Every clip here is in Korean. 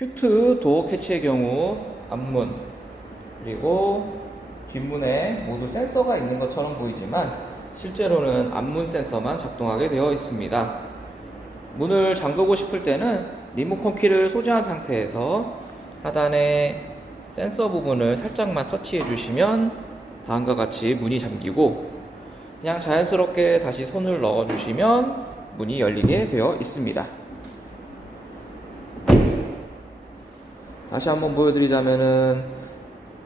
큐트 도어 캐치의 경우 앞문 그리고 뒷문에 모두 센서가 있는 것처럼 보이지만 실제로는 앞문 센서만 작동하게 되어 있습니다. 문을 잠그고 싶을 때는 리모컨 키를 소지한 상태에서 하단에 센서 부분을 살짝만 터치해 주시면 다음과 같이 문이 잠기고, 그냥 자연스럽게 다시 손을 넣어 주시면 문이 열리게 되어 있습니다. 다시 한번 보여드리자면은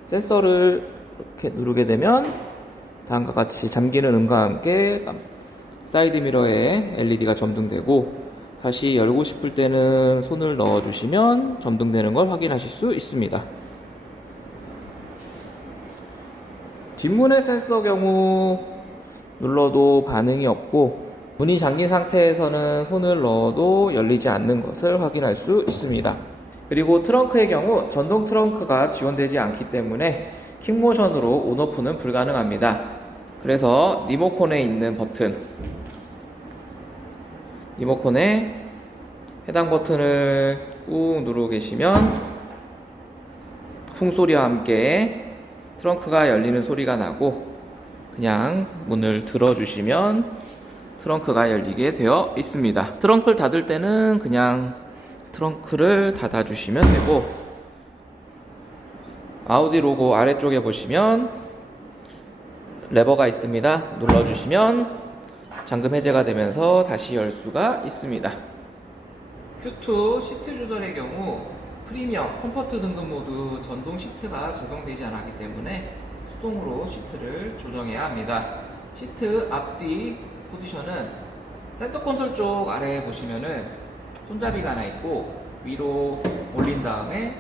센서를 이렇게 누르게 되면 다음과 같이 잠기는 음과 함께 사이드 미러에 LED가 점등되고, 다시 열고 싶을 때는 손을 넣어 주시면 점등되는 걸 확인하실 수 있습니다. 뒷문의 센서 경우 눌러도 반응이 없고, 문이 잠긴 상태에서는 손을 넣어도 열리지 않는 것을 확인할 수 있습니다. 그리고 트렁크의 경우 전동 트렁크가 지원되지 않기 때문에 킥모션으로 온오프는 불가능합니다. 그래서 리모컨에 있는 버튼, 리모컨에 해당 버튼을 꾹 누르고 계시면 쿵 소리와 함께 트렁크가 열리는 소리가 나고, 그냥 문을 들어주시면 트렁크가 열리게 되어 있습니다. 트렁크를 닫을 때는 그냥 트렁크를 닫아주시면 되고, 아우디 로고 아래쪽에 보시면 레버가 있습니다. 눌러주시면 잠금 해제가 되면서 다시 열 수가 있습니다. q2 시트 조절의 경우 프리미엄, 컴포트 등급 모두 전동 시트가 적용되지 않았기 때문에 수동으로 시트를 조정해야 합니다. 시트 앞뒤 포지션은 센터 콘솔 쪽 아래에 보시면은 손잡이가 하나 있고, 위로 올린 다음에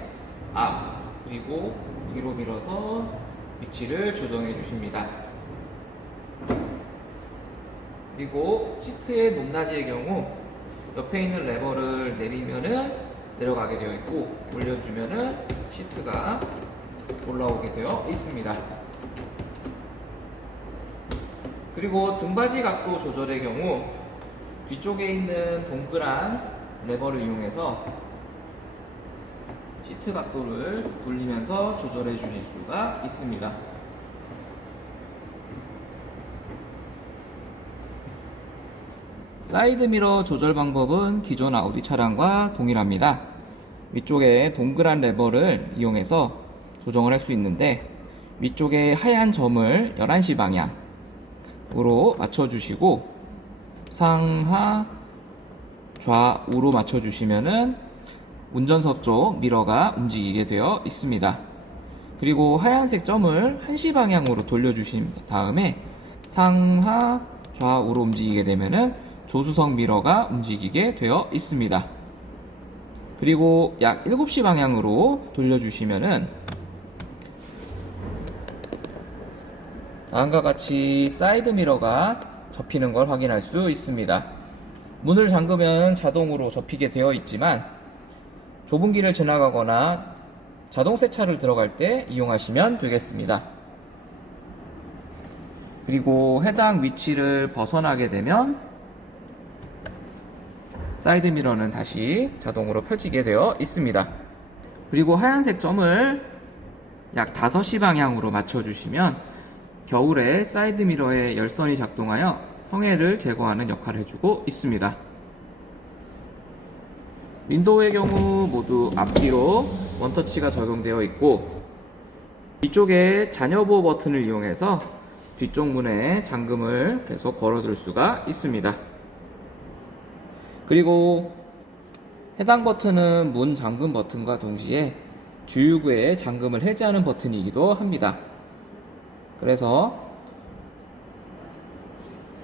앞 그리고 뒤로 밀어서 위치를 조정해 주십니다. 그리고 시트의 높낮이의 경우 옆에 있는 레버를 내리면은 내려가게 되어 있고, 올려주면은 시트가 올라오게 되어 있습니다. 그리고 등받이 각도 조절의 경우 뒤쪽에 있는 동그란 레버를 이용해서 시트 각도를 돌리면서 조절해 주실 수가 있습니다. 사이드 미러 조절 방법은 기존 아우디 차량과 동일합니다. 위쪽에 동그란 레버를 이용해서 조정을 할 수 있는데, 위쪽에 하얀 점을 11시 방향으로 맞춰주시고 상하 좌우로 맞춰주시면은 운전석 쪽 미러가 움직이게 되어 있습니다. 그리고 하얀색 점을 1시 방향으로 돌려주신 다음에 상하 좌우로 움직이게 되면은 조수석 미러가 움직이게 되어 있습니다. 그리고 약 7시 방향으로 돌려주시면은 다음과 같이 사이드 미러가 접히는 걸 확인할 수 있습니다. 문을 잠그면 자동으로 접히게 되어 있지만 좁은 길을 지나가거나 자동 세차를 들어갈 때 이용하시면 되겠습니다. 그리고 해당 위치를 벗어나게 되면 사이드 미러는 다시 자동으로 펴지게 되어 있습니다. 그리고 하얀색 점을 약 5시 방향으로 맞춰주시면 겨울에 사이드 미러에 열선이 작동하여 성에를 제거하는 역할을 해주고 있습니다. 윈도우의 경우 모두 앞뒤로 원터치가 적용되어 있고, 뒤쪽에 자녀보호 버튼을 이용해서 뒤쪽 문에 잠금을 계속 걸어둘 수가 있습니다. 그리고 해당 버튼은 문 잠금 버튼과 동시에 주유구의 잠금을 해제하는 버튼이기도 합니다. 그래서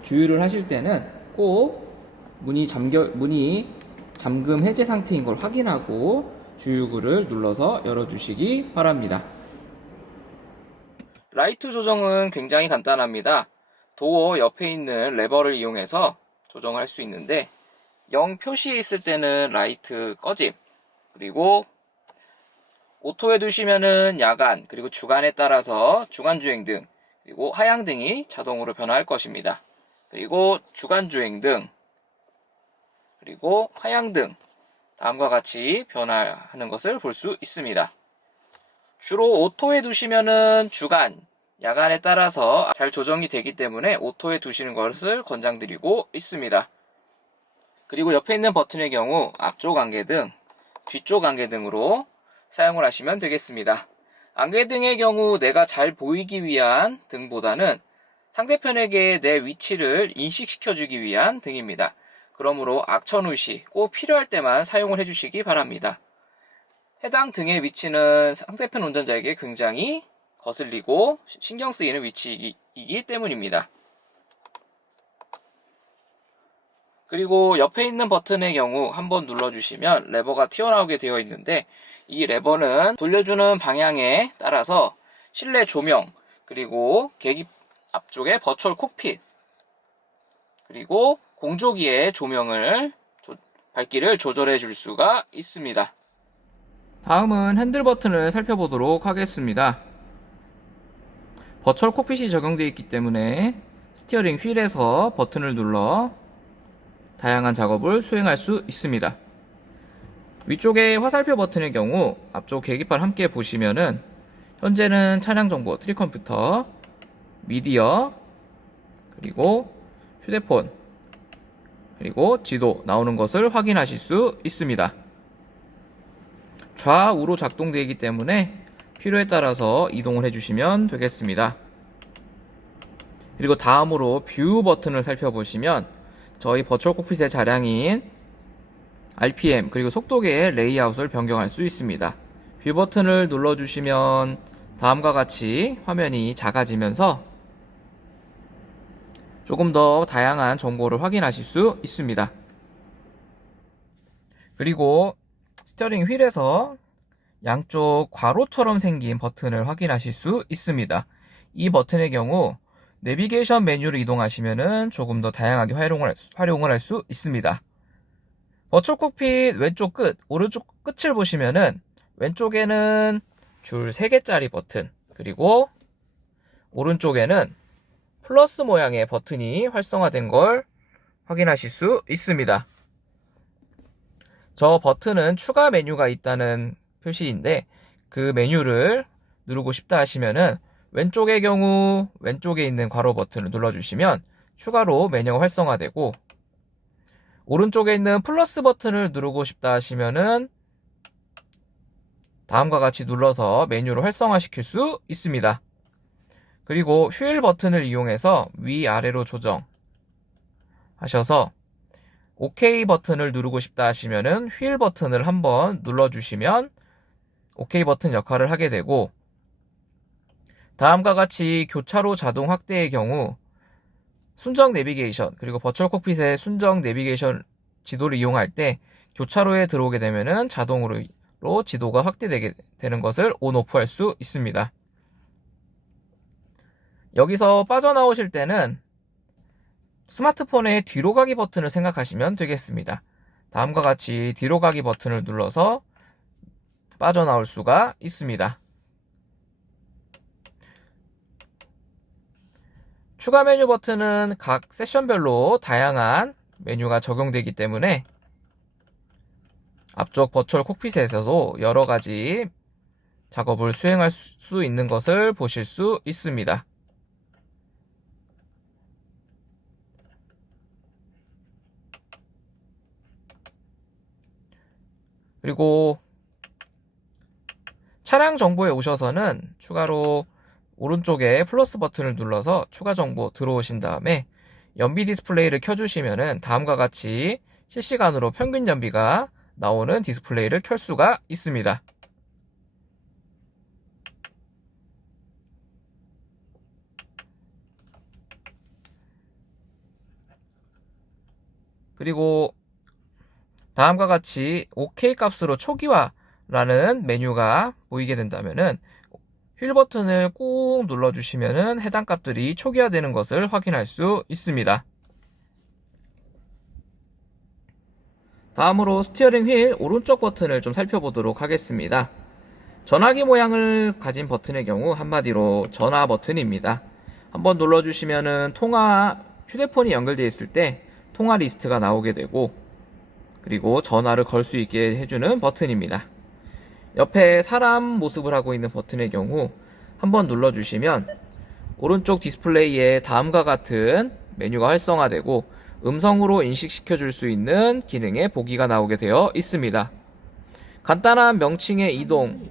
주유를 하실 때는 꼭 문이 잠금 해제 상태인 걸 확인하고 주유구를 눌러서 열어주시기 바랍니다. 라이트 조정은 굉장히 간단합니다. 도어 옆에 있는 레버를 이용해서 조정할 수 있는데, 0 표시에 있을 때는 라이트 꺼짐, 그리고 오토에 두시면은 야간, 그리고 주간에 따라서 주간주행등, 그리고 하향등이 자동으로 변화할 것입니다. 그리고 주간주행등, 그리고 하향등 다음과 같이 변화하는 것을 볼 수 있습니다. 주로 오토에 두시면은 주간, 야간에 따라서 잘 조정이 되기 때문에 오토에 두시는 것을 권장드리고 있습니다. 그리고 옆에 있는 버튼의 경우 앞쪽 안개등, 뒤쪽 안개등으로 사용을 하시면 되겠습니다. 안개등의 경우 내가 잘 보이기 위한 등보다는 상대편에게 내 위치를 인식시켜주기 위한 등입니다. 그러므로 악천후 시 꼭 필요할 때만 사용을 해주시기 바랍니다. 해당 등의 위치는 상대편 운전자에게 굉장히 거슬리고 신경 쓰이는 위치이기 때문입니다. 그리고 옆에 있는 버튼의 경우 한번 눌러주시면 레버가 튀어나오게 되어 있는데, 이 레버는 돌려주는 방향에 따라서 실내 조명, 그리고 계기 앞쪽에 버추얼 콕핏, 그리고 공조기의 조명을 밝기를 조절해 줄 수가 있습니다. 다음은 핸들 버튼을 살펴보도록 하겠습니다. 버추얼 콕핏이 적용되어 있기 때문에 스티어링 휠에서 버튼을 눌러 다양한 작업을 수행할 수 있습니다. 위쪽에 화살표 버튼의 경우 앞쪽 계기판 함께 보시면은 현재는 차량 정보, 트립 컴퓨터, 미디어, 그리고 휴대폰, 그리고 지도 나오는 것을 확인하실 수 있습니다. 좌우로 작동되어 있기 때문에 필요에 따라서 이동을 해주시면 되겠습니다. 그리고 다음으로 뷰 버튼을 살펴보시면 저희 버추얼 콕핏의 차량인 RPM 그리고 속도계의 레이아웃을 변경할 수 있습니다. 뷰 버튼을 눌러주시면 다음과 같이 화면이 작아지면서 조금 더 다양한 정보를 확인하실 수 있습니다. 그리고 스티어링 휠에서 양쪽 괄호처럼 생긴 버튼을 확인하실 수 있습니다. 이 버튼의 경우 내비게이션 메뉴로 이동하시면 조금 더 다양하게 활용을 할 수 있습니다. 버추얼 콕핏 왼쪽 끝, 오른쪽 끝을 보시면은 왼쪽에는 줄 3개짜리 버튼, 그리고 오른쪽에는 플러스 모양의 버튼이 활성화된 걸 확인하실 수 있습니다. 저 버튼은 추가 메뉴가 있다는 표시인데, 그 메뉴를 누르고 싶다 하시면은 왼쪽의 경우 왼쪽에 있는 괄호 버튼을 눌러주시면 추가로 메뉴가 활성화되고, 오른쪽에 있는 플러스 버튼을 누르고 싶다 하시면은 다음과 같이 눌러서 메뉴를 활성화시킬 수 있습니다. 그리고 휠 버튼을 이용해서 위아래로 조정하셔서 OK 버튼을 누르고 싶다 하시면은 휠 버튼을 한번 눌러주시면 OK 버튼 역할을 하게 되고, 다음과 같이 교차로 자동 확대의 경우 순정 내비게이션 그리고 버추얼 콕핏의 순정 내비게이션 지도를 이용할 때 교차로에 들어오게 되면은 자동으로 지도가 확대되게 되는 것을 온 오프 할 수 있습니다. 여기서 빠져나오실 때는 스마트폰의 뒤로 가기 버튼을 생각하시면 되겠습니다. 다음과 같이 뒤로 가기 버튼을 눌러서 빠져나올 수가 있습니다. 추가 메뉴 버튼은 각 세션별로 다양한 메뉴가 적용되기 때문에 앞쪽 버추얼 콕핏에서도 여러 가지 작업을 수행할 수 있는 것을 보실 수 있습니다. 그리고 차량 정보에 오셔서는 추가로 오른쪽에 플러스 버튼을 눌러서 추가 정보 들어오신 다음에 연비 디스플레이를 켜주시면은 다음과 같이 실시간으로 평균 연비가 나오는 디스플레이를 켤 수가 있습니다. 그리고 다음과 같이 OK 값으로 초기화라는 메뉴가 보이게 된다면은 휠 버튼을 꾹 눌러주시면은 해당 값들이 초기화되는 것을 확인할 수 있습니다. 다음으로 스티어링 휠 오른쪽 버튼을 좀 살펴보도록 하겠습니다. 전화기 모양을 가진 버튼의 경우 한마디로 전화 버튼입니다. 한번 눌러주시면은 휴대폰이 연결되어 있을 때 통화 리스트가 나오게 되고, 그리고 전화를 걸 수 있게 해주는 버튼입니다. 옆에 사람 모습을 하고 있는 버튼의 경우 한번 눌러주시면 오른쪽 디스플레이에 다음과 같은 메뉴가 활성화되고 음성으로 인식시켜 줄 수 있는 기능의 보기가 나오게 되어 있습니다. 간단한 명칭의 이동,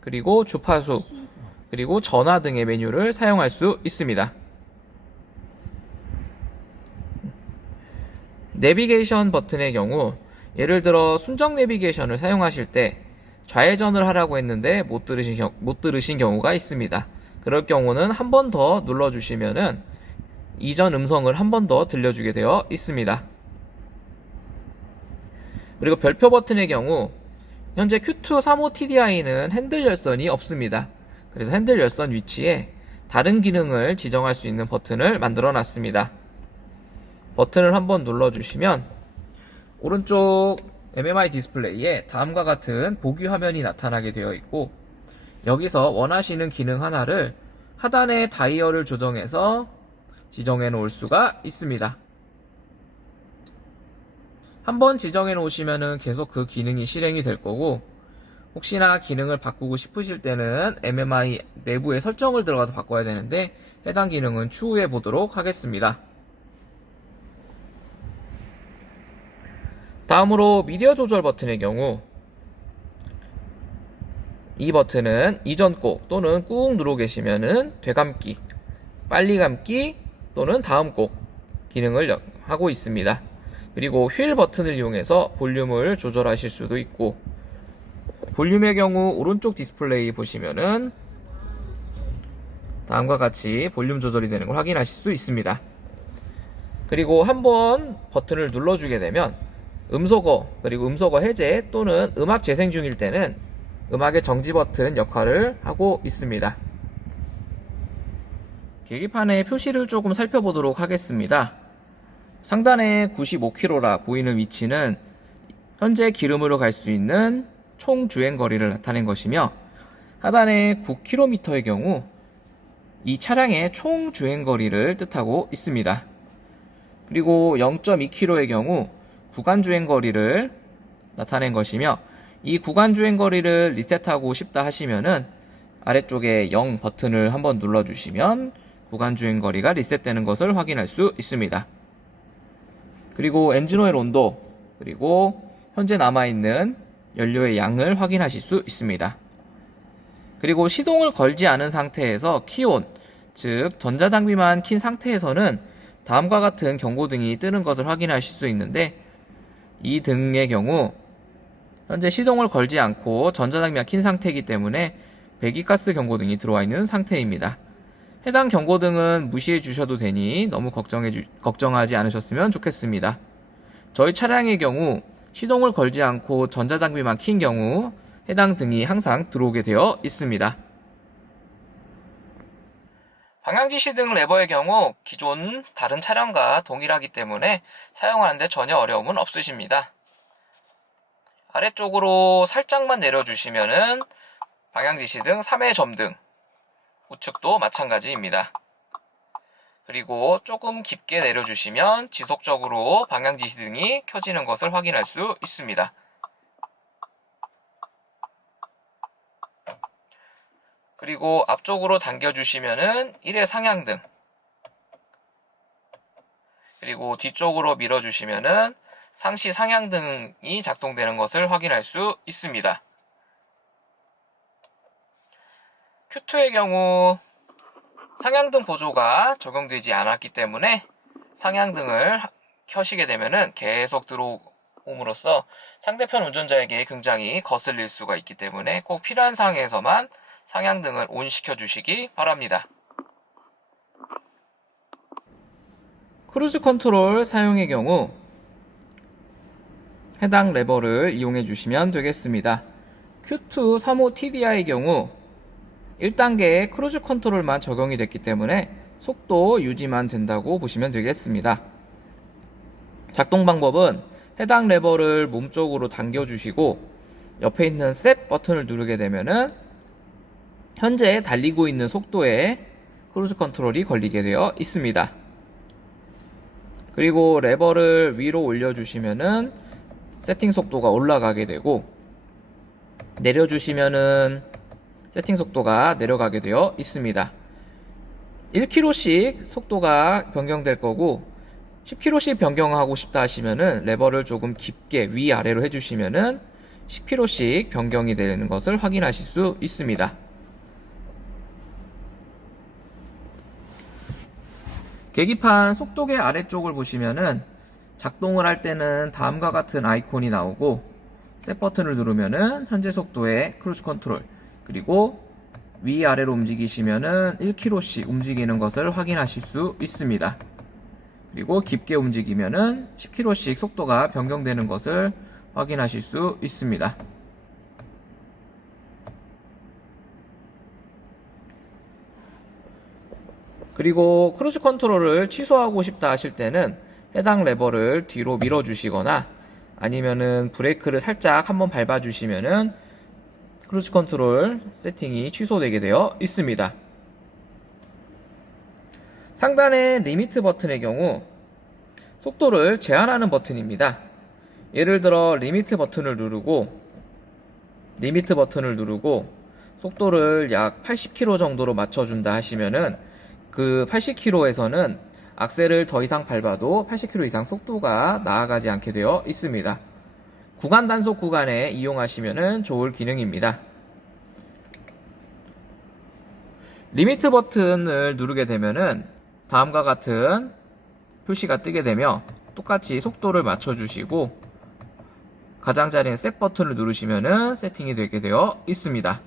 그리고 주파수, 그리고 전화 등의 메뉴를 사용할 수 있습니다. 내비게이션 버튼의 경우 예를 들어 순정 내비게이션을 사용하실 때 좌회전을 하라고 했는데 못 들으신 경우가 있습니다. 그럴 경우는 한 번 더 눌러주시면은 이전 음성을 한 번 더 들려주게 되어 있습니다. 그리고 별표 버튼의 경우 현재 Q2 35TDI는 핸들 열선이 없습니다. 그래서 핸들 열선 위치에 다른 기능을 지정할 수 있는 버튼을 만들어 놨습니다. 버튼을 한번 눌러주시면 오른쪽 MMI 디스플레이에 다음과 같은 보기 화면이 나타나게 되어 있고, 여기서 원하시는 기능 하나를 하단의 다이얼을 조정해서 지정해 놓을 수가 있습니다. 한번 지정해 놓으시면은 계속 그 기능이 실행이 될 거고, 혹시나 기능을 바꾸고 싶으실 때는 MMI 내부의 설정을 들어가서 바꿔야 되는데 해당 기능은 추후에 보도록 하겠습니다. 다음으로 미디어 조절 버튼의 경우 이 버튼은 이전 곡 또는 꾹 누르고 계시면은 되감기, 빨리 감기 또는 다음 곡 기능을 하고 있습니다. 그리고 휠 버튼을 이용해서 볼륨을 조절하실 수도 있고, 볼륨의 경우 오른쪽 디스플레이 보시면은 다음과 같이 볼륨 조절이 되는 걸 확인하실 수 있습니다. 그리고 한번 버튼을 눌러주게 되면 음소거, 그리고 음소거 해제 또는 음악 재생 중일 때는 음악의 정지 버튼 역할을 하고 있습니다. 계기판의 표시를 조금 살펴보도록 하겠습니다. 상단에 95km라 보이는 위치는 현재 기름으로 갈 수 있는 총 주행거리를 나타낸 것이며, 하단에 9km의 경우 이 차량의 총 주행거리를 뜻하고 있습니다. 그리고 0.2km의 경우 구간 주행거리를 나타낸 것이며, 이 구간 주행거리를 리셋하고 싶다 하시면은 아래쪽에 0 버튼을 한번 눌러주시면 구간 주행거리가 리셋되는 것을 확인할 수 있습니다. 그리고 엔진오일 온도, 그리고 현재 남아있는 연료의 양을 확인하실 수 있습니다. 그리고 시동을 걸지 않은 상태에서 키온, 즉 전자장비만 킨 상태에서는 다음과 같은 경고등이 뜨는 것을 확인하실 수 있는데, 이 등의 경우 현재 시동을 걸지 않고 전자장비가 킨 상태이기 때문에 배기가스 경고등이 들어와 있는 상태입니다. 해당 경고등은 무시해 주셔도 되니 너무 걱정하지 않으셨으면 좋겠습니다. 저희 차량의 경우 시동을 걸지 않고 전자장비만 킨 경우 해당 등이 항상 들어오게 되어 있습니다. 방향지시 등 레버의 경우 기존 다른 차량과 동일하기 때문에 사용하는데 전혀 어려움은 없으십니다. 아래쪽으로 살짝만 내려주시면은 방향지시 등 3회 점등, 우측도 마찬가지입니다. 그리고 조금 깊게 내려주시면 지속적으로 방향지시 등이 켜지는 것을 확인할 수 있습니다. 그리고 앞쪽으로 당겨주시면은 1회 상향등, 그리고 뒤쪽으로 밀어주시면은 상시 상향등이 작동되는 것을 확인할 수 있습니다. Q2의 경우 상향등 보조가 적용되지 않았기 때문에 상향등을 켜시게 되면은 계속 들어옴으로써 상대편 운전자에게 굉장히 거슬릴 수가 있기 때문에 꼭 필요한 상황에서만 상향등을 ON 시켜주시기 바랍니다. 크루즈 컨트롤 사용의 경우 해당 레버를 이용해 주시면 되겠습니다. Q2 35TDI의 경우 1단계의 크루즈 컨트롤만 적용이 됐기 때문에 속도 유지만 된다고 보시면 되겠습니다. 작동 방법은 해당 레버를 몸쪽으로 당겨주시고 옆에 있는 셋 버튼을 누르게 되면은 현재 달리고 있는 속도에 크루즈 컨트롤이 걸리게 되어 있습니다. 그리고 레버를 위로 올려주시면은 세팅 속도가 올라가게 되고, 내려주시면은 세팅 속도가 내려가게 되어 있습니다. 1km씩 속도가 변경될 거고, 10km씩 변경하고 싶다 하시면은 레버를 조금 깊게 위아래로 해주시면은 10km씩 변경이 되는 것을 확인하실 수 있습니다. 계기판 속도계 아래쪽을 보시면은 작동을 할 때는 다음과 같은 아이콘이 나오고, 셋 버튼을 누르면은 현재 속도의 크루즈 컨트롤, 그리고 위아래로 움직이시면은 1km씩 움직이는 것을 확인하실 수 있습니다. 그리고 깊게 움직이면은 10km씩 속도가 변경되는 것을 확인하실 수 있습니다. 그리고 크루즈 컨트롤을 취소하고 싶다 하실 때는 해당 레버를 뒤로 밀어 주시거나, 아니면은 브레이크를 살짝 한번 밟아 주시면은 크루즈 컨트롤 세팅이 취소되게 되어 있습니다. 상단의 리미트 버튼의 경우 속도를 제한하는 버튼입니다. 예를 들어 리미트 버튼을 누르고 속도를 약 80km 정도로 맞춰준다 하시면은 그 80km에서는 악셀을 더 이상 밟아도 80km 이상 속도가 나아가지 않게 되어 있습니다. 구간 단속 구간에 이용하시면 좋을 기능입니다. 리미트 버튼을 누르게 되면은 다음과 같은 표시가 뜨게 되며, 똑같이 속도를 맞춰주시고 가장자리인 셋 버튼을 누르시면은 세팅이 되게 되어 있습니다.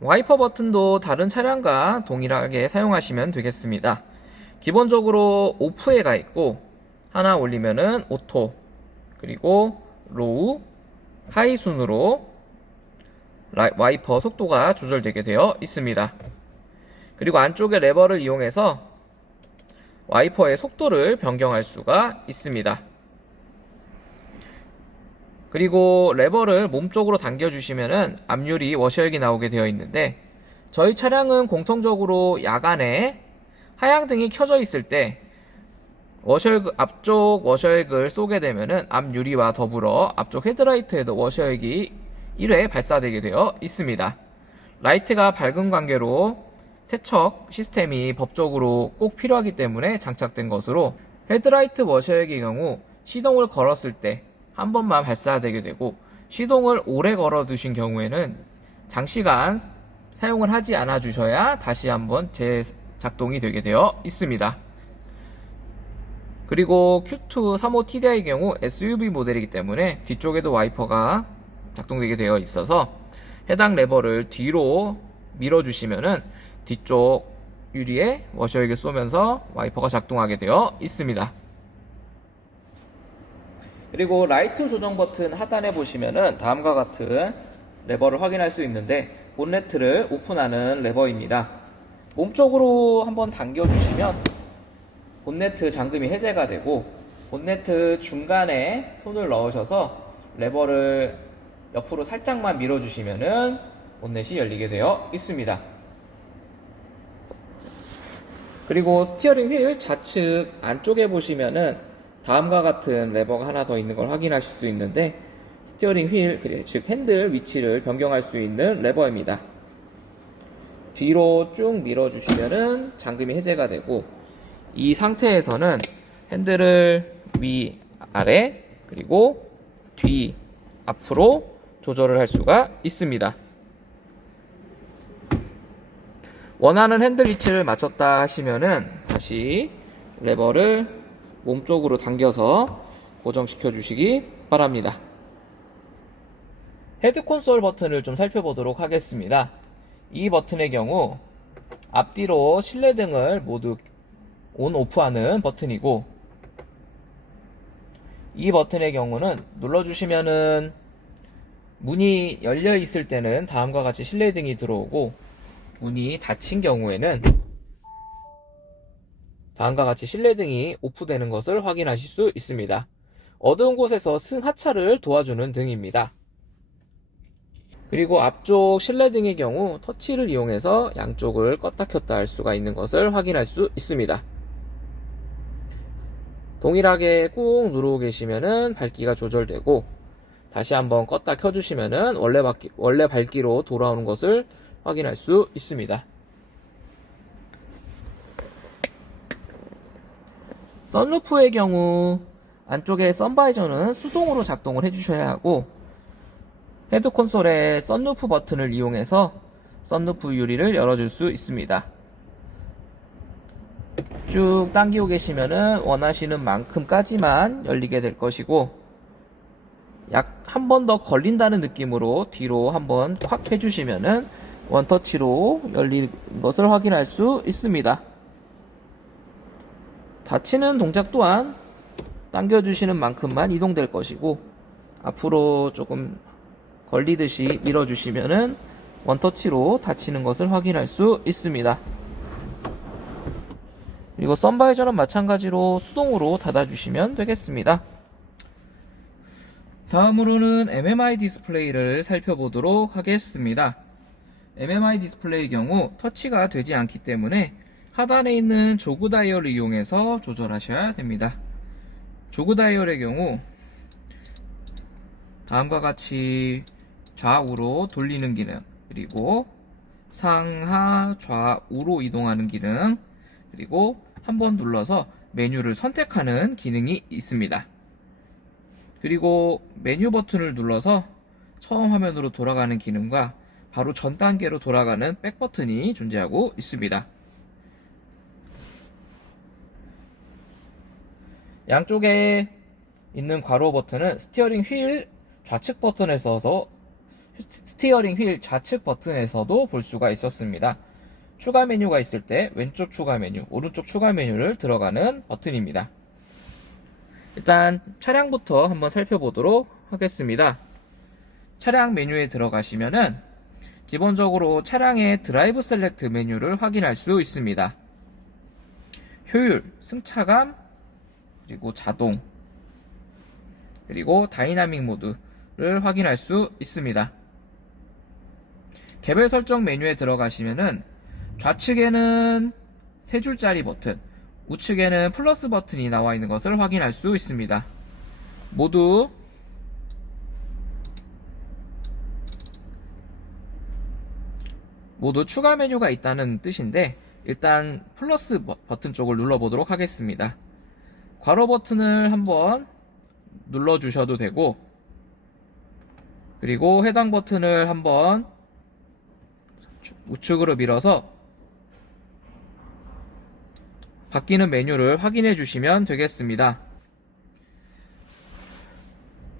와이퍼 버튼도 다른 차량과 동일하게 사용하시면 되겠습니다. 기본적으로 오프에 가 있고, 하나 올리면은 오토, 그리고 로우, 하이 순으로 와이퍼 속도가 조절되게 되어 있습니다. 그리고 안쪽에 레버를 이용해서 와이퍼의 속도를 변경할 수가 있습니다. 그리고 레버를 몸쪽으로 당겨주시면은 앞유리 워셔액이 나오게 되어 있는데, 저희 차량은 공통적으로 야간에 하향등이 켜져 있을 때 앞쪽 워셔액을 쏘게 되면은 앞유리와 더불어 앞쪽 헤드라이트에도 워셔액이 1회 발사되게 되어 있습니다. 라이트가 밝은 관계로 세척 시스템이 법적으로 꼭 필요하기 때문에 장착된 것으로, 헤드라이트 워셔액의 경우 시동을 걸었을 때 한 번만 발사되게 되고, 시동을 오래 걸어 두신 경우에는 장시간 사용을 하지 않아 주셔야 다시 한번 재작동이 되게 되어 있습니다. 그리고 Q2 35 TDI의 경우 SUV 모델이기 때문에 뒤쪽에도 와이퍼가 작동되게 되어 있어서 해당 레버를 뒤로 밀어주시면은 뒤쪽 유리에 워셔액을 쏘면서 와이퍼가 작동하게 되어 있습니다. 그리고 라이트 조정 버튼 하단에 보시면은 다음과 같은 레버를 확인할 수 있는데, 본네트를 오픈하는 레버입니다. 몸쪽으로 한번 당겨주시면 본네트 잠금이 해제가 되고, 본네트 중간에 손을 넣으셔서 레버를 옆으로 살짝만 밀어주시면은 본넷이 열리게 되어 있습니다. 그리고 스티어링 휠 좌측 안쪽에 보시면은 다음과 같은 레버가 하나 더 있는 걸 확인하실 수 있는데, 스티어링 휠, 즉 핸들 위치를 변경할 수 있는 레버입니다. 뒤로 쭉 밀어주시면은 잠금이 해제가 되고, 이 상태에서는 핸들을 위, 아래, 그리고 뒤, 앞으로 조절을 할 수가 있습니다. 원하는 핸들 위치를 맞췄다 하시면은 다시 레버를 몸쪽으로 당겨서 고정시켜 주시기 바랍니다. 헤드 콘솔 버튼을 좀 살펴보도록 하겠습니다. 이 버튼의 경우 앞뒤로 실내등을 모두 온 오프하는 버튼이고, 이 버튼의 경우는 눌러주시면은 문이 열려 있을 때는 다음과 같이 실내등이 들어오고, 문이 닫힌 경우에는 다음과 같이 실내등이 오프되는 것을 확인하실 수 있습니다. 어두운 곳에서 승하차를 도와주는 등입니다. 그리고 앞쪽 실내등의 경우 터치를 이용해서 양쪽을 껐다 켰다 할 수가 있는 것을 확인할 수 있습니다. 동일하게 꾹 누르고 계시면은 밝기가 조절되고, 다시 한번 껐다 켜주시면은 원래 밝기로 돌아오는 것을 확인할 수 있습니다. 썬루프의 경우 안쪽에 선바이저는 수동으로 작동을 해주셔야 하고, 헤드 콘솔의 썬루프 버튼을 이용해서 썬루프 유리를 열어줄 수 있습니다. 쭉 당기고 계시면은 원하시는 만큼까지만 열리게 될 것이고, 약 한 번 더 걸린다는 느낌으로 뒤로 한번 콱 해주시면은 원터치로 열리는 것을 확인할 수 있습니다. 닫히는 동작 또한 당겨주시는 만큼만 이동될 것이고, 앞으로 조금 걸리듯이 밀어주시면은 원터치로 닫히는 것을 확인할 수 있습니다. 그리고 선바이저는 마찬가지로 수동으로 닫아주시면 되겠습니다. 다음으로는 MMI 디스플레이를 살펴보도록 하겠습니다. MMI 디스플레이의 경우 터치가 되지 않기 때문에 하단에 있는 조그 다이얼을 이용해서 조절하셔야 됩니다. 조그 다이얼의 경우 다음과 같이 좌우로 돌리는 기능, 그리고 상하 좌우로 이동하는 기능, 그리고 한번 눌러서 메뉴를 선택하는 기능이 있습니다. 그리고 메뉴 버튼을 눌러서 처음 화면으로 돌아가는 기능과 바로 전 단계로 돌아가는 백 버튼이 존재하고 있습니다. 양쪽에 있는 괄호 버튼은 스티어링 휠 좌측 버튼에서도 볼 수가 있었습니다. 추가 메뉴가 있을 때 왼쪽 추가 메뉴, 오른쪽 추가 메뉴를 들어가는 버튼입니다. 일단 차량부터 한번 살펴보도록 하겠습니다. 차량 메뉴에 들어가시면은 기본적으로 차량의 드라이브 셀렉트 메뉴를 확인할 수 있습니다. 효율, 승차감, 그리고 자동, 그리고 다이나믹 모드를 확인할 수 있습니다. 개별 설정 메뉴에 들어가시면은 좌측에는 3줄짜리 버튼, 우측에는 플러스 버튼이 나와 있는 것을 확인할 수 있습니다. 모두 추가 메뉴가 있다는 뜻인데, 일단 플러스 버튼 쪽을 눌러보도록 하겠습니다. 괄호 버튼을 한번 눌러주셔도 되고, 그리고 해당 버튼을 한번 우측으로 밀어서 바뀌는 메뉴를 확인해 주시면 되겠습니다.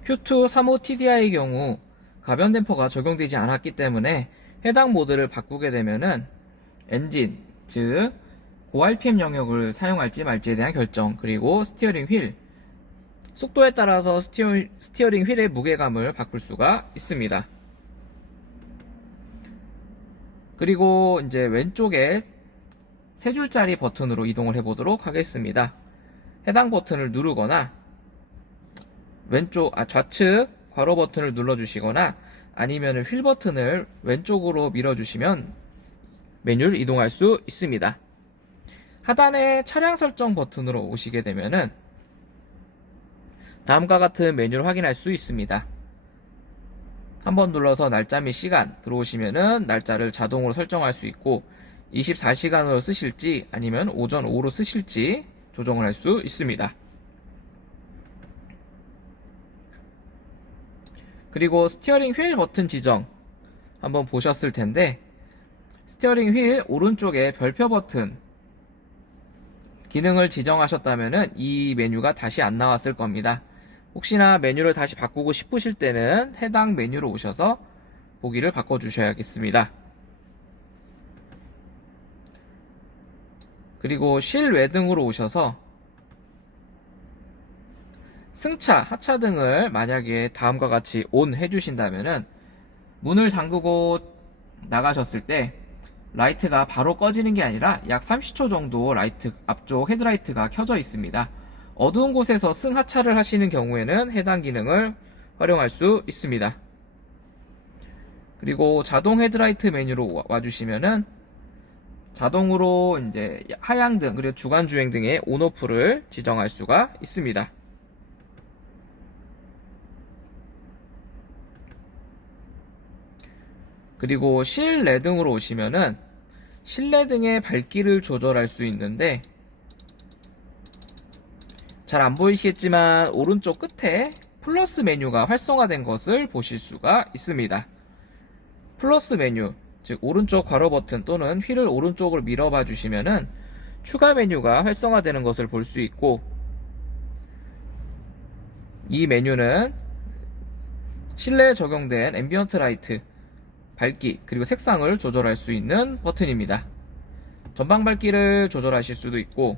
Q2 35TDI의 경우 가변 댐퍼가 적용되지 않았기 때문에 해당 모드를 바꾸게 되면은 엔진, 즉 고RPM 영역을 사용할지 말지에 대한 결정, 그리고 스티어링 휠, 속도에 따라서 스티어링 휠의 무게감을 바꿀 수가 있습니다. 그리고 이제 왼쪽에 3줄짜리 버튼으로 이동을 해보도록 하겠습니다. 해당 버튼을 누르거나 좌측 괄호 버튼을 눌러주시거나 아니면 휠 버튼을 왼쪽으로 밀어주시면 메뉴를 이동할 수 있습니다. 하단에 차량 설정 버튼으로 오시게 되면은 다음과 같은 메뉴를 확인할 수 있습니다. 한번 눌러서 날짜 및 시간 들어오시면은 날짜를 자동으로 설정할 수 있고, 24시간으로 쓰실지 아니면 오전 오후로 쓰실지 조정을 할 수 있습니다. 그리고 스티어링 휠 버튼 지정 한번 보셨을 텐데, 스티어링 휠 오른쪽에 별표 버튼 기능을 지정하셨다면은 이 메뉴가 다시 안 나왔을 겁니다. 혹시나 메뉴를 다시 바꾸고 싶으실 때는 해당 메뉴로 오셔서 보기를 바꿔주셔야겠습니다. 그리고 실외등으로 오셔서 승차, 하차 등을 만약에 다음과 같이 ON 해주신다면은 문을 잠그고 나가셨을 때 라이트가 바로 꺼지는 게 아니라 약 30초 정도 앞쪽 헤드라이트가 켜져 있습니다. 어두운 곳에서 승하차를 하시는 경우에는 해당 기능을 활용할 수 있습니다. 그리고 자동 헤드라이트 메뉴로 와주시면은 자동으로 이제 하향등 그리고 주간 주행 등의 온오프를 지정할 수가 있습니다. 그리고 실내 등으로 오시면은 실내 등의 밝기를 조절할 수 있는데, 잘 안 보이시겠지만 오른쪽 끝에 플러스 메뉴가 활성화된 것을 보실 수가 있습니다. 플러스 메뉴, 즉 오른쪽 괄호 버튼 또는 휠을 오른쪽으로 밀어봐 주시면은 추가 메뉴가 활성화되는 것을 볼 수 있고, 이 메뉴는 실내에 적용된 앰비언트 라이트, 밝기, 그리고 색상을 조절할 수 있는 버튼입니다. 전방 밝기를 조절하실 수도 있고,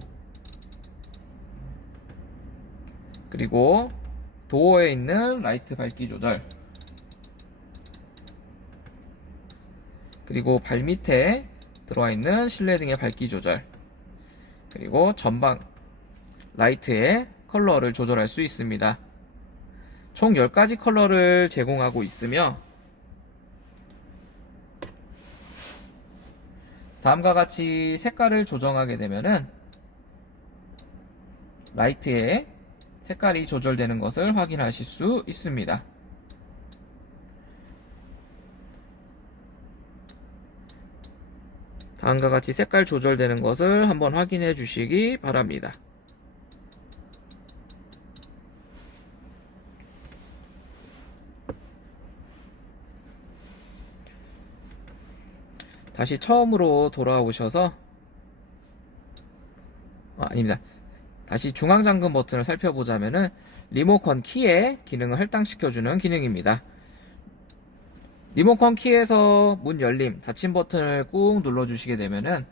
그리고 도어에 있는 라이트 밝기 조절, 그리고 발 밑에 들어와 있는 실내 등의 밝기 조절, 그리고 전방 라이트의 컬러를 조절할 수 있습니다. 총 10가지 컬러를 제공하고 있으며, 다음과 같이 색깔을 조정하게 되면은 라이트의 색깔이 조절되는 것을 확인하실 수 있습니다. 다음과 같이 색깔 조절되는 것을 한번 확인해 주시기 바랍니다. 다시 처음으로 돌아오셔서, 아닙니다. 다시 중앙 잠금 버튼을 살펴보자면은 리모컨 키의 기능을 할당시켜주는 기능입니다. 리모컨 키에서 문 열림, 닫힘 버튼을 꾹 눌러주시게 되면은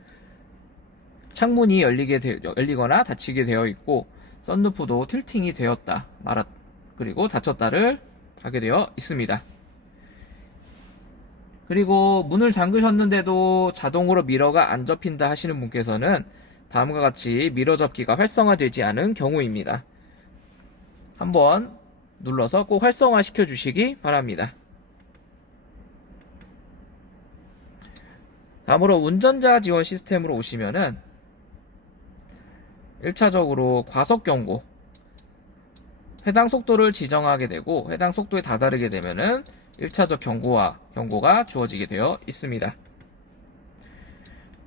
창문이 열리거나 닫히게 되어 있고, 썬루프도 틸팅이 되었다, 그리고 닫혔다를 하게 되어 있습니다. 그리고 문을 잠그셨는데도 자동으로 미러가 안 접힌다 하시는 분께서는 다음과 같이 미러 접기가 활성화되지 않은 경우입니다. 한번 눌러서 꼭 활성화 시켜 주시기 바랍니다. 다음으로 운전자 지원 시스템으로 오시면은 1차적으로 과속 경고, 해당 속도를 지정하게 되고, 해당 속도에 다다르게 되면은 1차적 경고가 주어지게 되어 있습니다.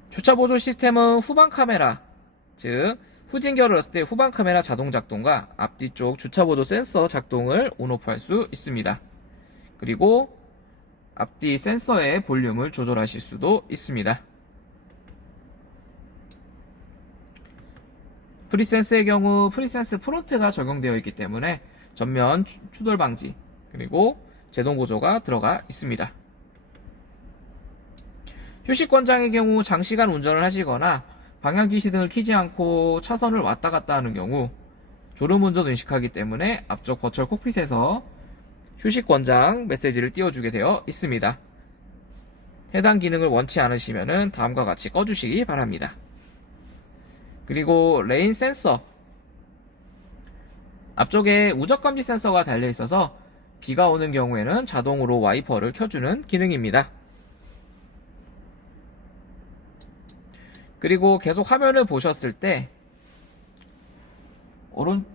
주차 보조 시스템은 후방 카메라, 즉 후진결을 넣었을 때 후방 카메라 자동 작동과 앞뒤쪽 주차 보조 센서 작동을 온오프 할 수 있습니다. 그리고 앞뒤 센서의 볼륨을 조절하실 수도 있습니다. 프리센스의 경우 프리센스 프론트가 적용되어 있기 때문에 전면 추돌 방지, 그리고 제동 보조가 들어가 있습니다. 휴식 권장의 경우 장시간 운전을 하시거나 방향 지시 등을 켜지 않고 차선을 왔다 갔다 하는 경우 졸음 운전 의식하기 때문에 앞쪽 버추얼 콕핏에서 휴식 권장 메시지를 띄워주게 되어 있습니다. 해당 기능을 원치 않으시면 다음과 같이 꺼주시기 바랍니다. 그리고 레인 센서, 앞쪽에 우적감지 센서가 달려 있어서 비가 오는 경우에는 자동으로 와이퍼를 켜주는 기능입니다. 그리고 계속 화면을 보셨을 때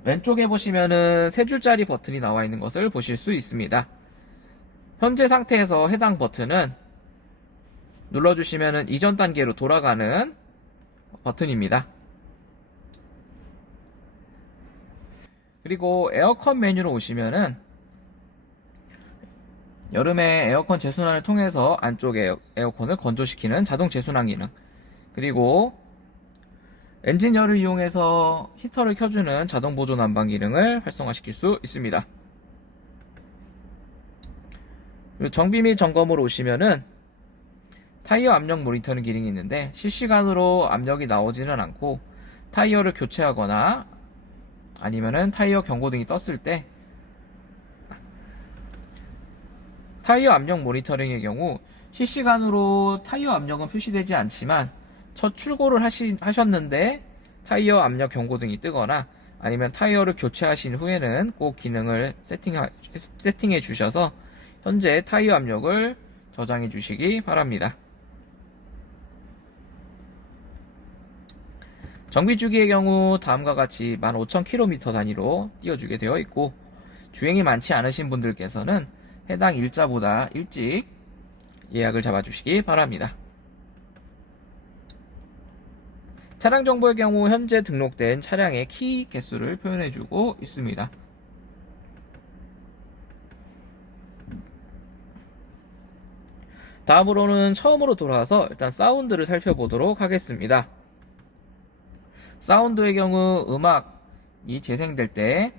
왼쪽에 보시면은 3줄짜리 버튼이 나와 있는 것을 보실 수 있습니다. 현재 상태에서 해당 버튼은 눌러주시면은 이전 단계로 돌아가는 버튼입니다. 그리고 에어컨 메뉴로 오시면은 여름에 에어컨 제순환을 통해서 안쪽에 에어컨을 건조시키는 자동 제순환 기능, 그리고 엔진열을 이용해서 히터를 켜주는 자동 보조 난방 기능을 활성화시킬 수 있습니다. 그리고 정비 및 점검으로 오시면은 타이어 압력 모니터링 기능이 있는데 실시간으로 압력이 나오지는 않고 타이어를 교체하거나 아니면은 타이어 경고등이 떴을 때 타이어 압력 모니터링의 경우 실시간으로 타이어 압력은 표시되지 않지만 첫 출고를 하셨는데 타이어 압력 경고등이 뜨거나 아니면 타이어를 교체하신 후에는 꼭 기능을 세팅해 주셔서 현재 타이어 압력을 저장해 주시기 바랍니다. 정비주기의 경우 다음과 같이 15,000km 단위로 띄워주게 되어 있고, 주행이 많지 않으신 분들께서는 해당 일자보다 일찍 예약을 잡아주시기 바랍니다. 차량 정보의 경우 현재 등록된 차량의 키 개수를 표현해주고 있습니다. 다음으로는 처음으로 돌아와서 일단 사운드를 살펴보도록 하겠습니다. 사운드의 경우 음악이 재생될 때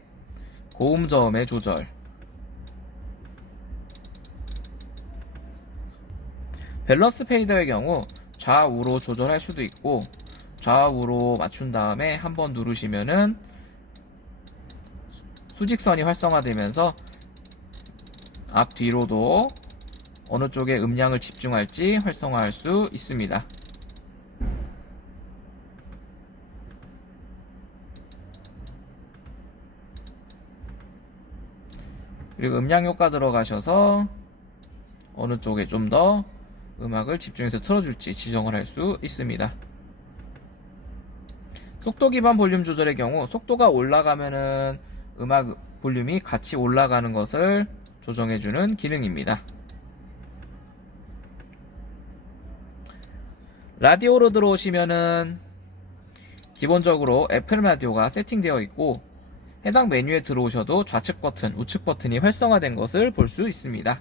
고음 저음의 조절, 밸런스 페이더의 경우 좌우로 조절할 수도 있고, 좌우로 맞춘 다음에 한번 누르시면은 수직선이 활성화되면서 앞뒤로도 어느 쪽에 음량을 집중할지 활성화할 수 있습니다. 그리고 음량 효과 들어가셔서 어느 쪽에 좀 더 음악을 집중해서 틀어줄지 지정을 할 수 있습니다. 속도 기반 볼륨 조절의 경우 속도가 올라가면은 음악 볼륨이 같이 올라가는 것을 조정해주는 기능입니다. 라디오로 들어오시면은 기본적으로 FM 라디오가 세팅되어 있고, 해당 메뉴에 들어오셔도 좌측 버튼, 우측 버튼이 활성화된 것을 볼 수 있습니다.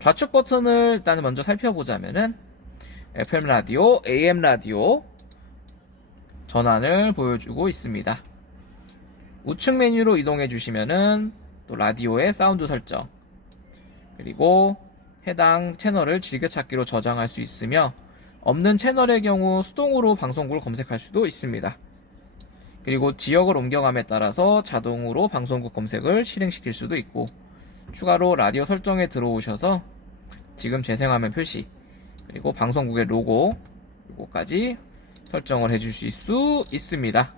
좌측 버튼을 일단 먼저 살펴보자면은 FM 라디오, AM 라디오 전환을 보여주고 있습니다. 우측 메뉴로 이동해 주시면은 또 라디오의 사운드 설정, 그리고 해당 채널을 즐겨찾기로 저장할 수 있으며, 없는 채널의 경우 수동으로 방송국을 검색할 수도 있습니다. 그리고 지역을 옮겨감에 따라서 자동으로 방송국 검색을 실행시킬 수도 있고, 추가로 라디오 설정에 들어오셔서 지금 재생화면 표시, 그리고 방송국의 로고, 요거까지 설정을 해주실 수 있습니다.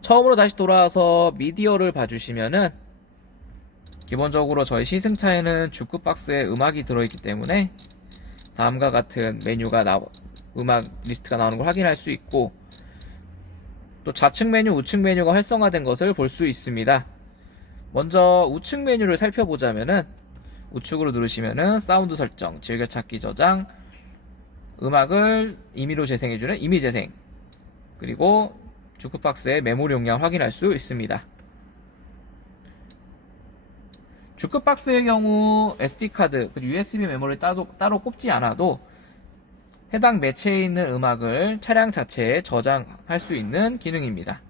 처음으로 다시 돌아와서 미디어를 봐주시면은 기본적으로 저희 시승차에는 주크박스에 음악이 들어있기 때문에 다음과 같은 메뉴가 음악 리스트가 나오는 걸 확인할 수 있고, 또 좌측 메뉴, 우측 메뉴가 활성화된 것을 볼 수 있습니다. 먼저 우측 메뉴를 살펴보자면은 우측으로 누르시면은 사운드 설정, 즐겨찾기 저장, 음악을 임의로 재생해주는 임의 재생, 그리고 주크박스의 메모리 용량 확인할 수 있습니다. 주크박스의 경우 SD카드, USB 메모리를 따로 꼽지 않아도 해당 매체에 있는 음악을 차량 자체에 저장할 수 있는 기능입니다.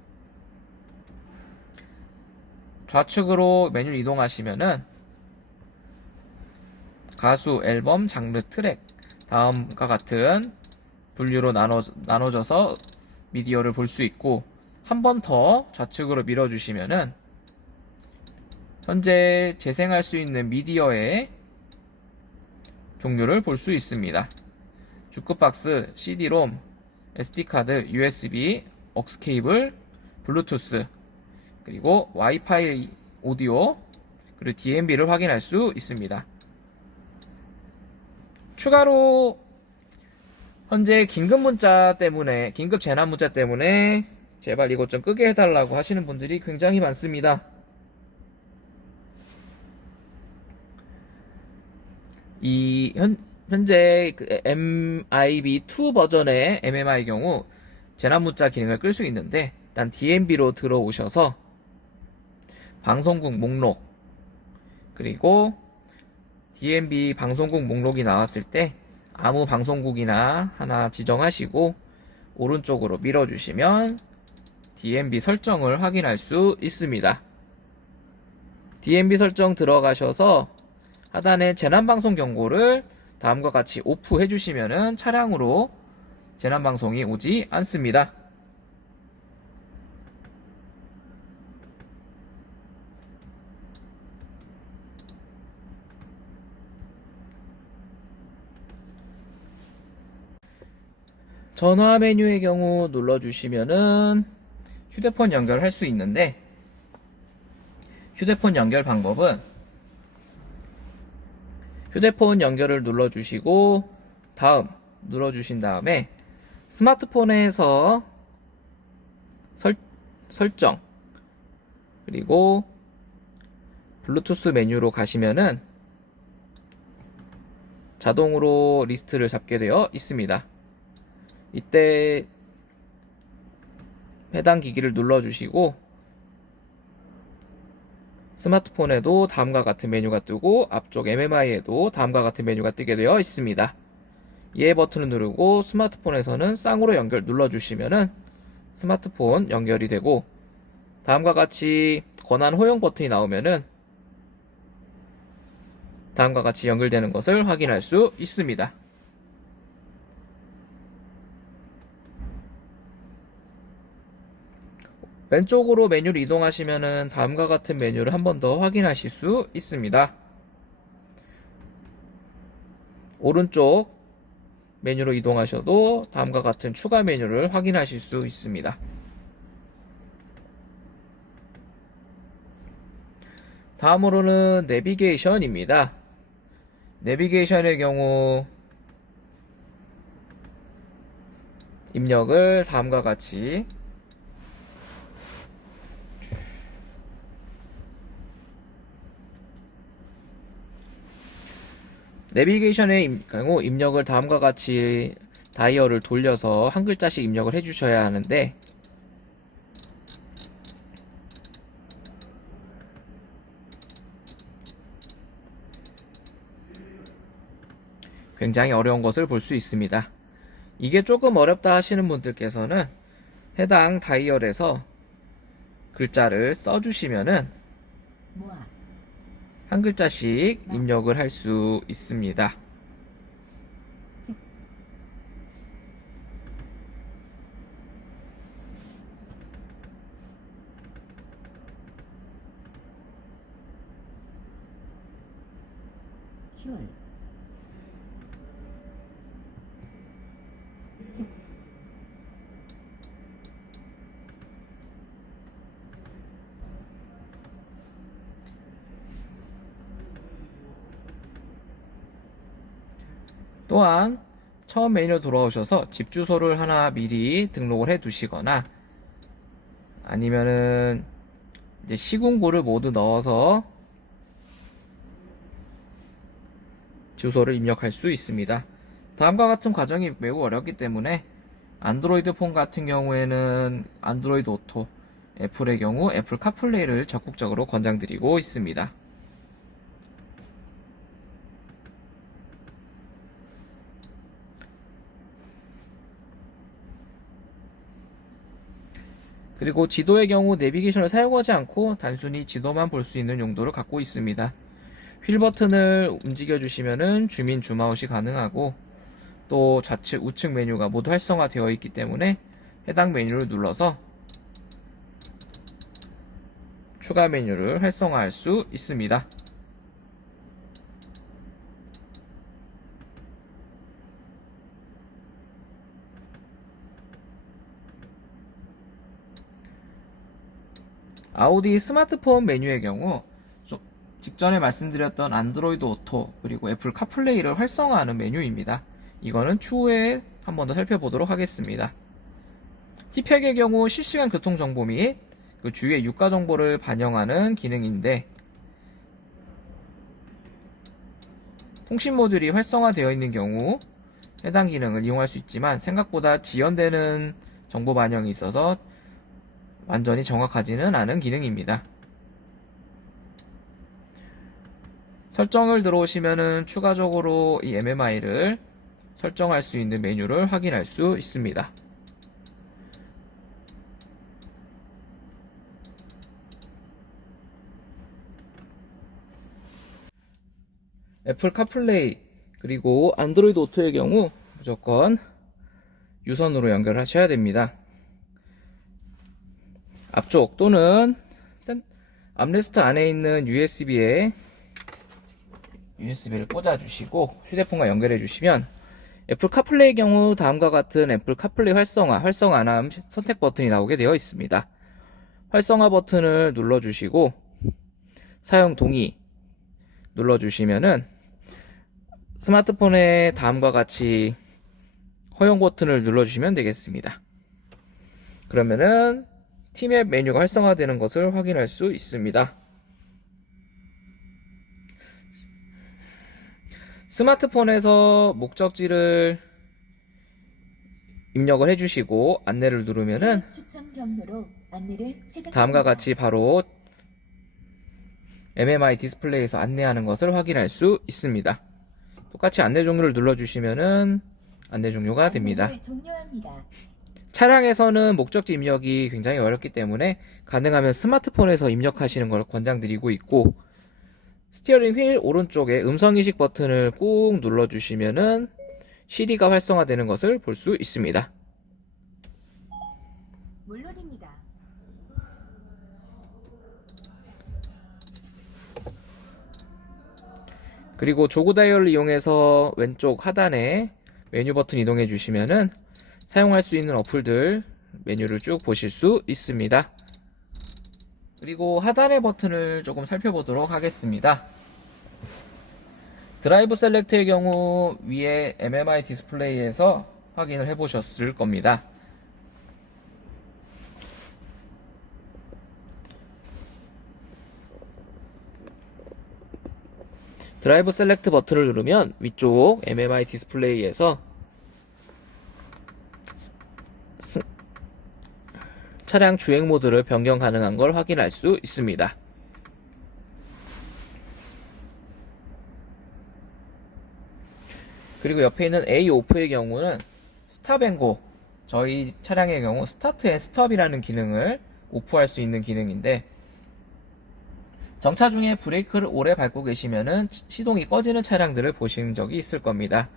좌측으로 메뉴를 이동하시면은 가수, 앨범, 장르, 트랙 다음과 같은 분류로 나눠져서 미디어를 볼 수 있고, 한 번 더 좌측으로 밀어주시면은 현재 재생할 수 있는 미디어의 종류를 볼 수 있습니다. 주크박스, CD-롬, SD카드, USB, aux 케이블, 블루투스, 그리고 와이파이 오디오, 그리고 DMB를 확인할 수 있습니다. 추가로 현재 긴급 재난 문자 때문에 제발 이것 좀 끄게 해달라고 하시는 분들이 굉장히 많습니다. 현재 MIB2 버전의 MMI 경우 재난 문자 기능을 끌 수 있는데, 일단 DMB로 들어오셔서 방송국 목록, 그리고 DMB 방송국 목록이 나왔을 때 아무 방송국이나 하나 지정하시고 오른쪽으로 밀어주시면 DMB 설정을 확인할 수 있습니다. DMB 설정 들어가셔서 하단에 재난방송 경고를 다음과 같이 오프 해주시면은 차량으로 재난방송이 오지 않습니다. 전화 메뉴의 경우 눌러주시면은 휴대폰 연결할 수 있는데, 휴대폰 연결 방법은 휴대폰 연결을 눌러주시고 다음 눌러주신 다음에 스마트폰에서 설정 그리고 블루투스 메뉴로 가시면은 자동으로 리스트를 잡게 되어 있습니다. 이때 해당 기기를 눌러주시고 스마트폰에도 다음과 같은 메뉴가 뜨고 앞쪽 MMI에도 다음과 같은 메뉴가 뜨게 되어 있습니다. 예 버튼을 누르고 스마트폰에서는 쌍으로 연결 눌러주시면은 스마트폰 연결이 되고 다음과 같이 권한 허용 버튼이 나오면은 다음과 같이 연결되는 것을 확인할 수 있습니다. 왼쪽으로 메뉴를 이동하시면은 다음과 같은 메뉴를 한 번 더 확인하실 수 있습니다. 오른쪽 메뉴로 이동하셔도 다음과 같은 추가 메뉴를 확인하실 수 있습니다. 다음으로는 내비게이션입니다. 내비게이션의 경우 입력을 다음과 같이 내비게이션의 경우 입력을 다음과 같이 다이얼을 돌려서 한 글자씩 입력을 해주셔야 하는데 굉장히 어려운 것을 볼 수 있습니다. 이게 조금 어렵다 하시는 분들께서는 해당 다이얼에서 글자를 써주시면은 한 글자씩 입력을 할 수 있습니다. 또한 처음 메뉴로 돌아오셔서 집 주소를 하나 미리 등록을 해 두시거나 아니면은 이제 시군구를 모두 넣어서 주소를 입력할 수 있습니다. 다음과 같은 과정이 매우 어렵기 때문에 안드로이드 폰 같은 경우에는 안드로이드 오토, 애플의 경우 애플 카플레이를 적극적으로 권장드리고 있습니다. 그리고 지도의 경우 내비게이션을 사용하지 않고 단순히 지도만 볼 수 있는 용도를 갖고 있습니다. 휠 버튼을 움직여 주시면은 주민 줌아웃이 가능하고 또 좌측 우측 메뉴가 모두 활성화되어 있기 때문에 해당 메뉴를 눌러서 추가 메뉴를 활성화할 수 있습니다. 아우디 스마트폰 메뉴의 경우 직전에 말씀드렸던 안드로이드 오토 그리고 애플 카플레이를 활성화하는 메뉴입니다. 이거는 추후에 한 번 더 살펴보도록 하겠습니다. 티팩의 경우 실시간 교통정보 및 그 주위의 유가 정보를 반영하는 기능인데 통신 모듈이 활성화되어 있는 경우 해당 기능을 이용할 수 있지만 생각보다 지연되는 정보 반영이 있어서 완전히 정확하지는 않은 기능입니다. 설정을 들어오시면은 추가적으로 이 MMI를 설정할 수 있는 메뉴를 확인할 수 있습니다. 애플 카플레이 그리고 안드로이드 오토의 경우 무조건 유선으로 연결하셔야 됩니다. 앞쪽 또는 암레스트 안에 있는 USB를 꽂아주시고 휴대폰과 연결해 주시면 애플 카플레이의 경우 다음과 같은 애플 카플레이 활성화함 선택 버튼이 나오게 되어 있습니다. 활성화 버튼을 눌러주시고 사용 동의 눌러주시면은 스마트폰에 다음과 같이 허용 버튼을 눌러주시면 되겠습니다. 그러면은 티맵 메뉴가 활성화되는 것을 확인할 수 있습니다. 스마트폰에서 목적지를 입력을 해주시고 안내를 누르면은 다음과 같이 바로 MMI 디스플레이에서 안내하는 것을 확인할 수 있습니다. 똑같이 안내 종료를 눌러주시면은 안내 종료가 됩니다. 차량에서는 목적지 입력이 굉장히 어렵기 때문에 가능하면 스마트폰에서 입력하시는 걸 권장드리고 있고, 스티어링 휠 오른쪽에 음성인식 버튼을 꾹 눌러주시면은 CD가 활성화되는 것을 볼 수 있습니다. 물론입니다. 그리고 조그 다이얼을 이용해서 왼쪽 하단에 메뉴 버튼 이동해 주시면은 사용할 수 있는 어플들 메뉴를 쭉 보실 수 있습니다. 그리고 하단의 버튼을 조금 살펴보도록 하겠습니다. 드라이브 셀렉트의 경우 위에 MMI 디스플레이에서 확인을 해 보셨을 겁니다. 드라이브 셀렉트 버튼을 누르면 위쪽 MMI 디스플레이에서 차량 주행 모드를 변경 가능한 걸 확인할 수 있습니다. 그리고 옆에 있는 A 오프의 경우는 스탑 앤 고, 저희 차량의 경우 스타트 앤 스톱이라는 기능을 오프할 수 있는 기능인데, 정차 중에 브레이크를 오래 밟고 계시면은 시동이 꺼지는 차량들을 보신 적이 있을 겁니다.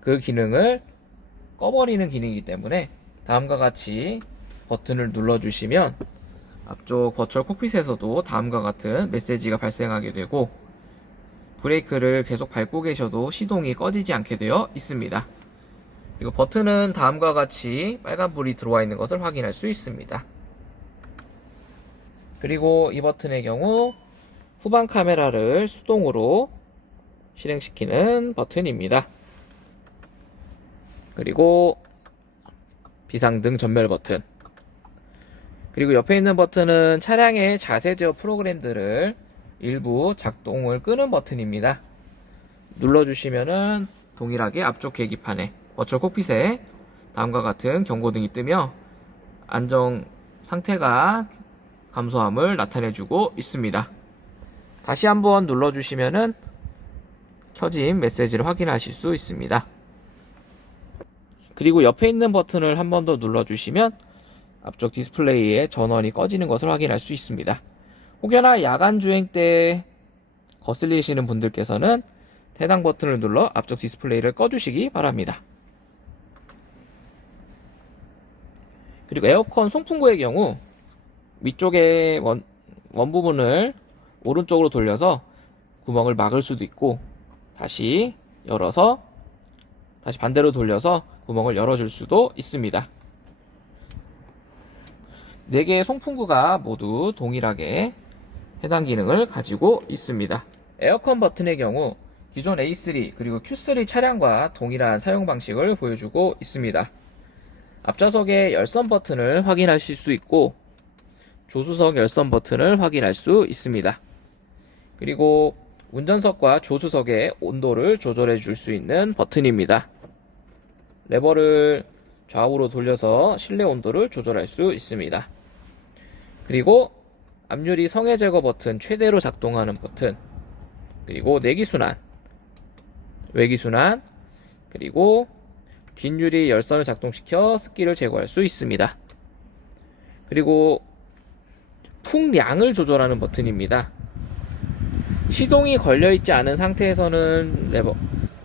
그 기능을 꺼버리는 기능이기 때문에 다음과 같이 버튼을 눌러주시면 앞쪽 버추얼 콕핏에서도 다음과 같은 메시지가 발생하게 되고, 브레이크를 계속 밟고 계셔도 시동이 꺼지지 않게 되어 있습니다. 그리고 버튼은 다음과 같이 빨간불이 들어와 있는 것을 확인할 수 있습니다. 그리고 이 버튼의 경우 후방 카메라를 수동으로 실행시키는 버튼입니다. 그리고 비상등 전멸 버튼, 그리고 옆에 있는 버튼은 차량의 자세 제어 프로그램들을 일부 작동을 끄는 버튼입니다. 눌러주시면은 동일하게 앞쪽 계기판에 버추얼 콕핏에 다음과 같은 경고등이 뜨며 안정 상태가 감소함을 나타내주고 있습니다. 다시 한번 눌러주시면은 켜진 메시지를 확인하실 수 있습니다. 그리고 옆에 있는 버튼을 한 번 더 눌러주시면 앞쪽 디스플레이에 전원이 꺼지는 것을 확인할 수 있습니다. 혹여나 야간 주행 때 거슬리시는 분들께서는 해당 버튼을 눌러 앞쪽 디스플레이를 꺼주시기 바랍니다. 그리고 에어컨 송풍구의 경우 위쪽의 원 부분을 오른쪽으로 돌려서 구멍을 막을 수도 있고, 다시 열어서 다시 반대로 돌려서 구멍을 열어줄 수도 있습니다. 4개의 송풍구가 모두 동일하게 해당 기능을 가지고 있습니다. 에어컨 버튼의 경우 기존 A3 그리고 Q3 차량과 동일한 사용 방식을 보여주고 있습니다. 앞좌석의 열선 버튼을 확인하실 수 있고, 조수석 열선 버튼을 확인할 수 있습니다. 그리고 운전석과 조수석의 온도를 조절해 줄 수 있는 버튼입니다. 레버를 좌우로 돌려서 실내 온도를 조절할 수 있습니다. 그리고 앞유리 성해 제거 버튼 최대로 작동하는 버튼, 그리고 내기순환, 외기순환, 그리고 뒷유리 열선을 작동시켜 습기를 제거할 수 있습니다. 그리고 풍량을 조절하는 버튼입니다. 시동이 걸려있지 않은 상태에서는 레버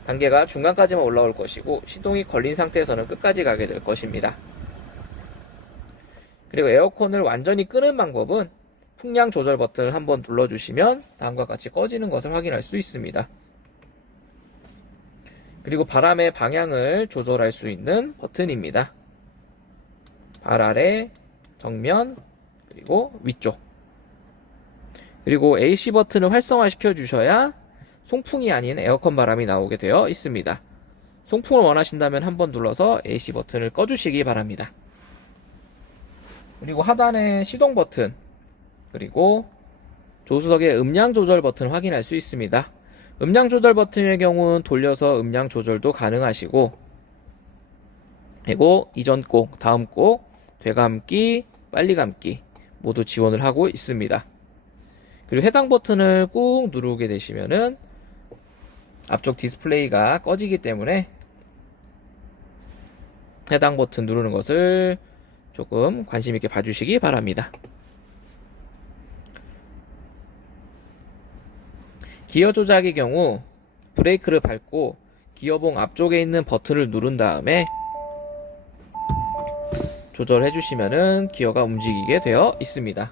단계가 중간까지만 올라올 것이고, 시동이 걸린 상태에서는 끝까지 가게 될 것입니다. 그리고 에어컨을 완전히 끄는 방법은 풍량 조절 버튼을 한번 눌러주시면 다음과 같이 꺼지는 것을 확인할 수 있습니다. 그리고 바람의 방향을 조절할 수 있는 버튼입니다. 발 아래, 정면, 그리고 위쪽. 그리고 AC 버튼을 활성화시켜 주셔야 송풍이 아닌 에어컨 바람이 나오게 되어 있습니다. 송풍을 원하신다면 한번 눌러서 AC 버튼을 꺼주시기 바랍니다. 그리고 하단에 시동 버튼, 그리고 조수석의 음량 조절 버튼 확인할 수 있습니다. 음량 조절 버튼의 경우는 돌려서 음량 조절도 가능하시고, 그리고 이전 꼭, 다음 꼭, 되감기, 빨리 감기 모두 지원을 하고 있습니다. 그리고 해당 버튼을 꾹 누르게 되시면은 앞쪽 디스플레이가 꺼지기 때문에 해당 버튼 누르는 것을 조금 관심 있게 봐주시기 바랍니다. 기어 조작의 경우 브레이크를 밟고 기어봉 앞쪽에 있는 버튼을 누른 다음에 조절해 주시면은 기어가 움직이게 되어 있습니다.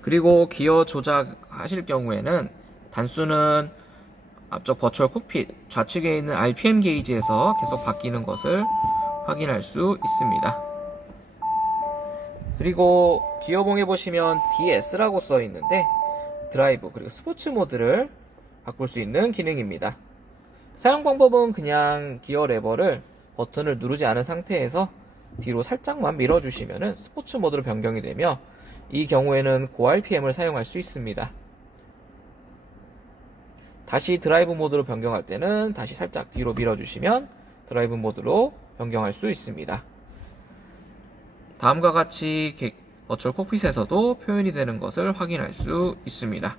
그리고 기어 조작하실 경우에는 단수는 앞쪽 버추얼 콕핏 좌측에 있는 RPM 게이지에서 계속 바뀌는 것을 확인할 수 있습니다. 그리고 기어봉에 보시면 DS라고 써 있는데 드라이브 그리고 스포츠 모드를 바꿀 수 있는 기능입니다. 사용 방법은 그냥 기어 레버를 버튼을 누르지 않은 상태에서 뒤로 살짝만 밀어주시면 스포츠 모드로 변경이 되며 이 경우에는 고RPM을 사용할 수 있습니다. 다시 드라이브 모드로 변경할 때는 다시 살짝 뒤로 밀어주시면 드라이브 모드로 변경할 수 있습니다. 다음과 같이 버추얼 콕핏에서도 표현이 되는 것을 확인할 수 있습니다.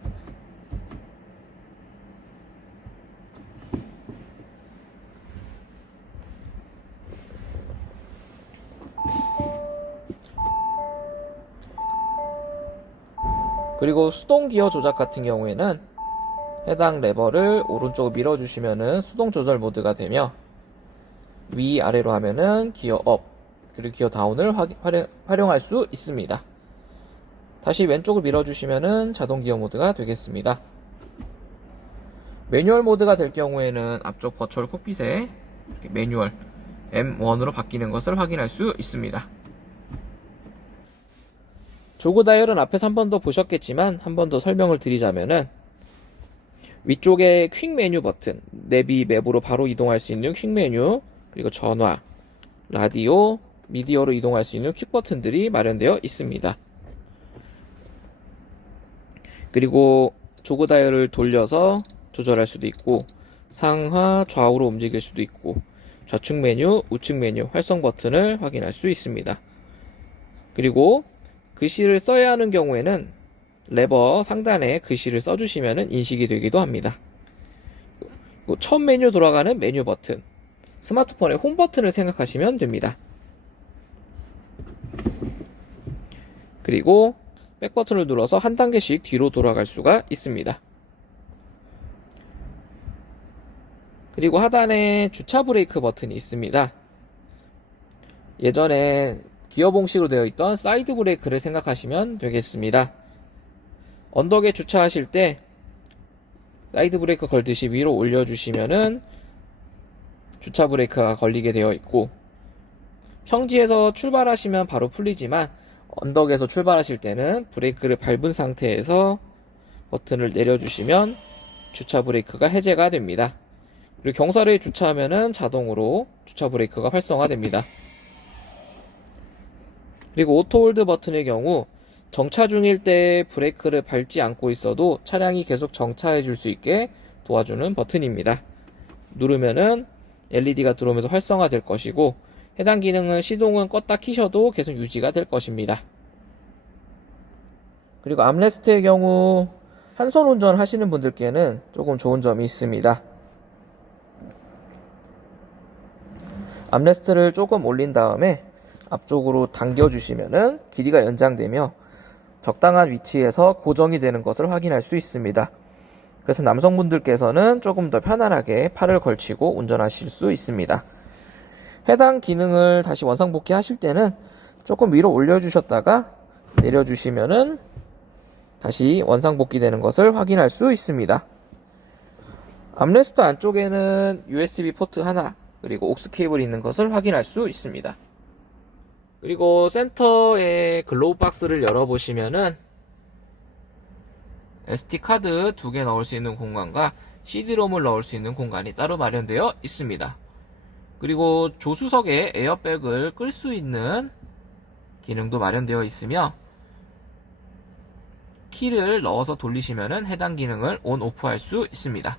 그리고 수동 기어 조작 같은 경우에는 해당 레버를 오른쪽으로 밀어주시면은 수동 조절 모드가 되며 위아래로 하면은 기어 업 그리고 기어 다운을 활용할 수 있습니다. 다시 왼쪽을 밀어주시면은 자동 기어 모드가 되겠습니다. 매뉴얼 모드가 될 경우에는 앞쪽 버추얼 콕핏에 매뉴얼 M1으로 바뀌는 것을 확인할 수 있습니다. 조그 다이얼은 앞에서 한 번 더 보셨겠지만 한 번 더 설명을 드리자면은 위쪽에 퀵 메뉴 버튼, 내비 맵으로 바로 이동할 수 있는 퀵 메뉴, 그리고 전화, 라디오, 미디어로 이동할 수 있는 퀵 버튼들이 마련되어 있습니다. 그리고 조그 다이얼을 돌려서 조절할 수도 있고 상하, 좌우로 움직일 수도 있고 좌측 메뉴, 우측 메뉴, 활성 버튼을 확인할 수 있습니다. 그리고 글씨를 써야 하는 경우에는 레버 상단에 글씨를 써주시면 인식이 되기도 합니다. 처음 메뉴 돌아가는 메뉴 버튼, 스마트폰의 홈 버튼을 생각하시면 됩니다. 그리고 백 버튼을 눌러서 한 단계씩 뒤로 돌아갈 수가 있습니다. 그리고 하단에 주차 브레이크 버튼이 있습니다. 예전에 기어봉식으로 되어 있던 사이드 브레이크를 생각하시면 되겠습니다. 언덕에 주차하실 때 사이드 브레이크 걸듯이 위로 올려주시면은 주차 브레이크가 걸리게 되어 있고 평지에서 출발하시면 바로 풀리지만 언덕에서 출발하실 때는 브레이크를 밟은 상태에서 버튼을 내려주시면 주차 브레이크가 해제가 됩니다. 그리고 경사로에 주차하면은 자동으로 주차 브레이크가 활성화됩니다. 그리고 오토홀드 버튼의 경우 정차 중일 때 브레이크를 밟지 않고 있어도 차량이 계속 정차해 줄 수 있게 도와주는 버튼입니다. 누르면은 LED가 들어오면서 활성화 될 것이고 해당 기능은 시동은 껐다 키셔도 계속 유지가 될 것입니다. 그리고 암레스트의 경우 한손 운전 하시는 분들께는 조금 좋은 점이 있습니다. 암레스트를 조금 올린 다음에 앞쪽으로 당겨주시면은 길이가 연장되며 적당한 위치에서 고정이 되는 것을 확인할 수 있습니다. 그래서 남성분들께서는 조금 더 편안하게 팔을 걸치고 운전하실 수 있습니다. 해당 기능을 다시 원상복귀 하실 때는 조금 위로 올려주셨다가 내려주시면은 다시 원상복귀 되는 것을 확인할 수 있습니다. 암레스트 안쪽에는 USB 포트 하나 그리고 옥스 케이블이 있는 것을 확인할 수 있습니다. 그리고 센터에 글로우 박스를 열어보시면은 SD카드 2개 넣을 수 있는 공간과 CD롬을 넣을 수 있는 공간이 따로 마련되어 있습니다. 그리고 조수석에 에어백을 끌 수 있는 기능도 마련되어 있으며 키를 넣어서 돌리시면 해당 기능을 온, 오프 할 수 있습니다.